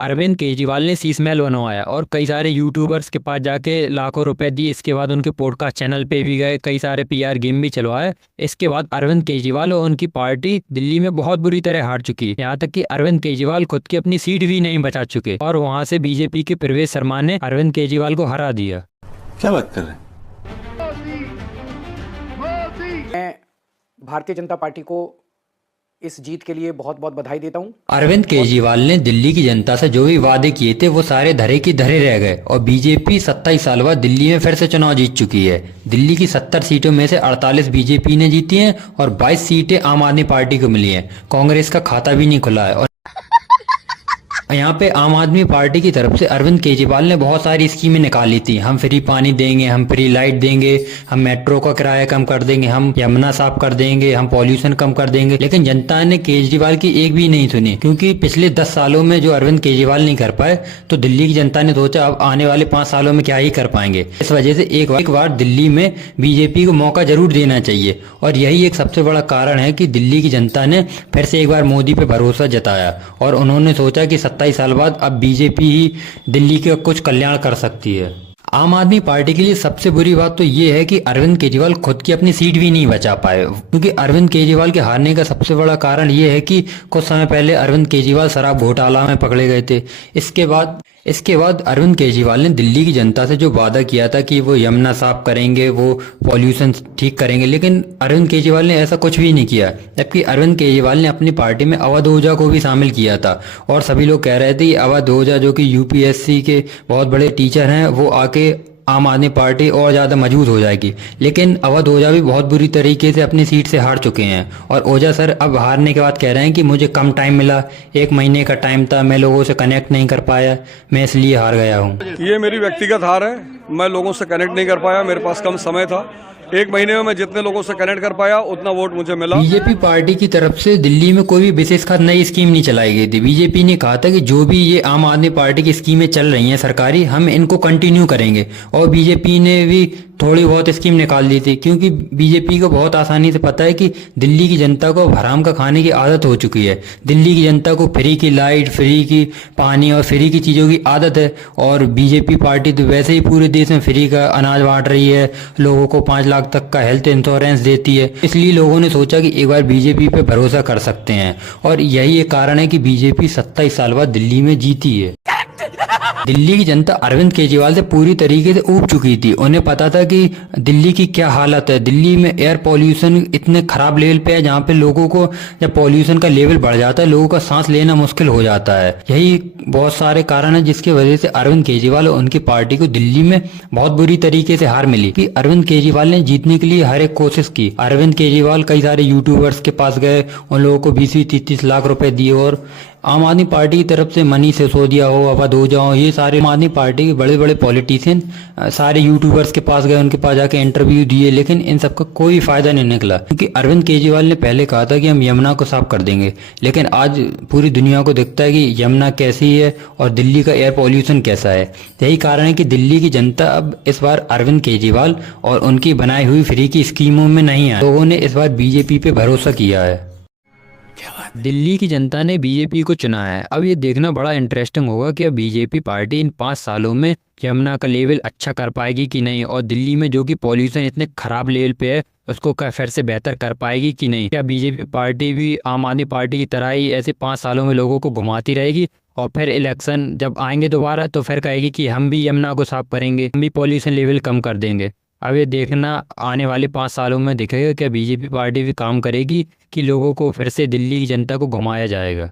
अरविंद केजरीवाल ने शीश महल बनवाया और कई सारे यूट्यूबर्स के पास जाके लाखों रुपए दिए। इसके बाद उनके पॉडकास्ट चैनल पे भी गए, कई सारे पीआर गेम भी चलवाए। इसके बाद अरविंद केजरीवाल और उनकी पार्टी दिल्ली में बहुत बुरी तरह हार चुकी। यहाँ तक कि अरविंद केजरीवाल खुद की अपनी सीट भी नहीं बचा चुके और वहाँ से बीजेपी के प्रवेश शर्मा ने अरविंद केजरीवाल को हरा दिया। क्या बात कर रहे हैं? मैं भारतीय जनता पार्टी को इस जीत के लिए बहुत बहुत बधाई देता हूं। अरविंद केजरीवाल ने दिल्ली की जनता से जो भी वादे किए थे वो सारे धरे की धरे रह गए और बीजेपी 27 साल बाद दिल्ली में फिर से चुनाव जीत चुकी है। दिल्ली की 70 सीटों में से 48 बीजेपी ने जीती हैं और 22 सीटें आम आदमी पार्टी को मिली हैं। कांग्रेस का खाता भी नहीं खुला है और यहाँ पे आम आदमी पार्टी की तरफ से अरविंद केजरीवाल ने बहुत सारी स्कीमें निकाली थी। हम फ्री पानी देंगे, हम फ्री लाइट देंगे, हम मेट्रो का किराया कम कर देंगे, हम यमुना साफ कर देंगे, हम पॉल्यूशन कम कर देंगे। लेकिन जनता ने केजरीवाल की एक भी नहीं सुनी, क्योंकि पिछले 10 सालों में जो अरविंद केजरीवाल नहीं कर पाए तो दिल्ली की जनता ने सोचा अब आने वाले 5 सालों में क्या ही कर पाएंगे। इस वजह से एक बार दिल्ली में बीजेपी को मौका जरूर देना चाहिए और यही एक सबसे बड़ा कारण है कि दिल्ली की जनता ने फिर से एक बार मोदी पे भरोसा जताया और उन्होंने सोचा कि 27 साल बाद अब बीजेपी ही दिल्ली का कुछ कल्याण कर सकती है। आम आदमी पार्टी के लिए सबसे बुरी बात तो ये है कि अरविंद केजरीवाल खुद की अपनी सीट भी नहीं बचा पाए, क्योंकि अरविंद केजरीवाल के हारने का सबसे बड़ा कारण ये है कि कुछ समय पहले अरविंद केजरीवाल शराब घोटाला में पकड़े गए थे। इसके बाद अरविंद केजरीवाल ने दिल्ली की जनता से जो वादा किया था कि वो यमुना साफ करेंगे, वो पॉल्यूशन ठीक करेंगे, लेकिन अरविंद केजरीवाल ने ऐसा कुछ भी नहीं किया। जबकि अरविंद केजरीवाल ने अपनी पार्टी में अवध ओझा को भी शामिल किया था और सभी लोग कह रहे थे अवध ओझा जो कि यूपीएससी के बहुत बड़े टीचर हैं, वो आके आम आदमी पार्टी और ज्यादा मजबूत हो जाएगी। लेकिन अवध ओझा भी बहुत बुरी तरीके से अपनी सीट से हार चुके हैं और ओझा सर अब हारने के बाद कह रहे हैं कि मुझे कम टाइम मिला, 1 महीने का टाइम था, मैं लोगों से कनेक्ट नहीं कर पाया, मैं इसलिए हार गया हूँ। ये मेरी व्यक्तिगत हार है। मैं लोगों से कनेक्ट नहीं कर पाया, मेरे पास कम समय था। 1 महीने में मैं जितने लोगों से कनेक्ट कर पाया उतना वोट मुझे मिला। बीजेपी पार्टी की तरफ से दिल्ली में कोई भी विशेष खास नई स्कीम नहीं चलाई गई थी। बीजेपी ने कहा था कि जो भी ये आम आदमी पार्टी की स्कीमें चल रही हैं सरकारी, हम इनको कंटिन्यू करेंगे और बीजेपी ने भी थोड़ी बहुत स्कीम निकाल दी थी, क्योंकि बीजेपी को बहुत आसानी से पता है कि दिल्ली की जनता को हराम का खाने की आदत हो चुकी है। दिल्ली की जनता को फ्री की लाइट, फ्री की पानी और फ्री की चीज़ों की आदत है और बीजेपी पार्टी तो वैसे ही पूरे देश में फ्री का अनाज बांट रही है, लोगों को 5 लाख तक का हेल्थ इंश्योरेंस देती है। इसलिए लोगों ने सोचा कि एक बार बीजेपी पे भरोसा कर सकते हैं और यही एक कारण है कि बीजेपी 27 साल बाद दिल्ली में जीती है। दिल्ली की जनता अरविंद केजरीवाल से पूरी तरीके से ऊब चुकी थी। उन्हें पता था कि दिल्ली की क्या हालत है। दिल्ली में एयर पॉल्यूशन इतने खराब लेवल पे है जहाँ पे लोगों को जब पॉल्यूशन का लेवल बढ़ जाता है लोगों का सांस लेना मुश्किल हो जाता है। यही बहुत सारे कारण है जिसकी वजह से अरविंद केजरीवाल और उनकी पार्टी को दिल्ली में बहुत बुरी तरीके से हार मिली। कि अरविंद केजरीवाल ने जीतने के लिए हर एक कोशिश की। अरविंद केजरीवाल कई सारे यूट्यूबर्स के पास गए, उन लोगों को 20-30 लाख रुपए दिए और आम आदमी पार्टी की तरफ से मनीष सिसोदिया हो, अवध ओझा हो, ये सारे आम आदमी पार्टी के बड़े बड़े पॉलिटिशियन सारे यूट्यूबर्स के पास गए, उनके पास जाके इंटरव्यू दिए, लेकिन इन सबका कोई फायदा नहीं निकला। क्योंकि अरविंद केजरीवाल ने पहले कहा था कि हम यमुना को साफ कर देंगे, लेकिन आज पूरी दुनिया को दिखता है कि यमुना कैसी है और दिल्ली का एयर पॉल्यूशन कैसा है। यही कारण है कि दिल्ली की जनता अब इस बार अरविंद केजरीवाल और उनकी बनाई हुई फ्री की स्कीमों में नहीं है। लोगों ने इस बार बीजेपी पे भरोसा किया है। दिल्ली की जनता ने बीजेपी को चुना है। अब ये देखना बड़ा इंटरेस्टिंग होगा कि अब बीजेपी पार्टी इन 5 सालों में यमुना का लेवल अच्छा कर पाएगी कि नहीं और दिल्ली में जो कि पॉल्यूशन इतने खराब लेवल पे है उसको क्या फिर से बेहतर कर पाएगी कि नहीं। क्या बीजेपी पार्टी भी आम आदमी पार्टी की तरह ही ऐसे 5 सालों में लोगों को घुमाती रहेगी और फिर इलेक्शन जब आएंगे दोबारा तो फिर कहेगी कि हम भी यमुना को साफ करेंगे, हम भी पॉल्यूशन लेवल कम कर देंगे। अब ये देखना आने वाले 5 सालों में दिखेगा क्या बीजेपी पार्टी भी काम करेगी कि लोगों को फिर से दिल्ली की जनता को घुमाया जाएगा।